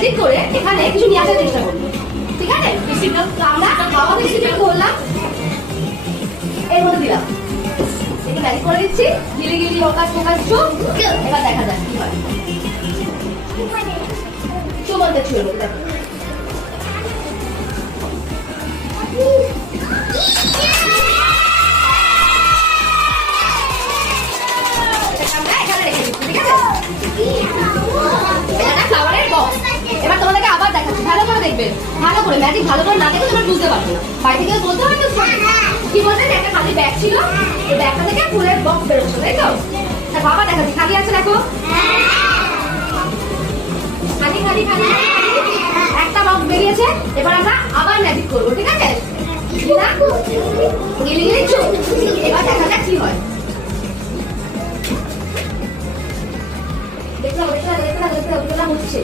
Magic করে এখানে কিছু নিয়ে আসার চেষ্টা করবো, ঠিক আছে? আমরা বাবাকে সিগন্যাল করলাম, এর মধ্যে দিলাম, এটা ম্যাজিক করে দিচ্ছি, গিলি গিলি ওকাশ ফোকাশ চুপ। এবার দেখা যাক কি হয়। সুমনকে ছুঁয়ে বলতে দেখো, আমরা এখানে রেখে দিচ্ছি, ঠিক আছে? এটা ফ্লাওয়ারের বক্স। এবার তোমাদেরকে আবার দেখাচ্ছি, ভালো করে দেখবে, ভালো করে ম্যাজিক ভালো করে না দেখো তোমরা বুঝতে পারবে না। বাইরে থেকে বলতে হবে তো কি বলতে, একটা খালি ব্যাগ ছিল, এই ব্যাগটা থেকে ফুলের বক্স বেরোচ্ছে, তাই তো? বাবা দেখাচ্ছি, খালি আছে দেখো, খালি খালি খালি একটা বক্স বেরিয়েছে। এবার আমরা আবার ম্যাজিক করবো, ঠিক আছে? গিলি গিলি চুপ। এবার দেখা যাক কি হয়। দেখলাম দেখলাম দেখলাম দেখলাম হচ্ছে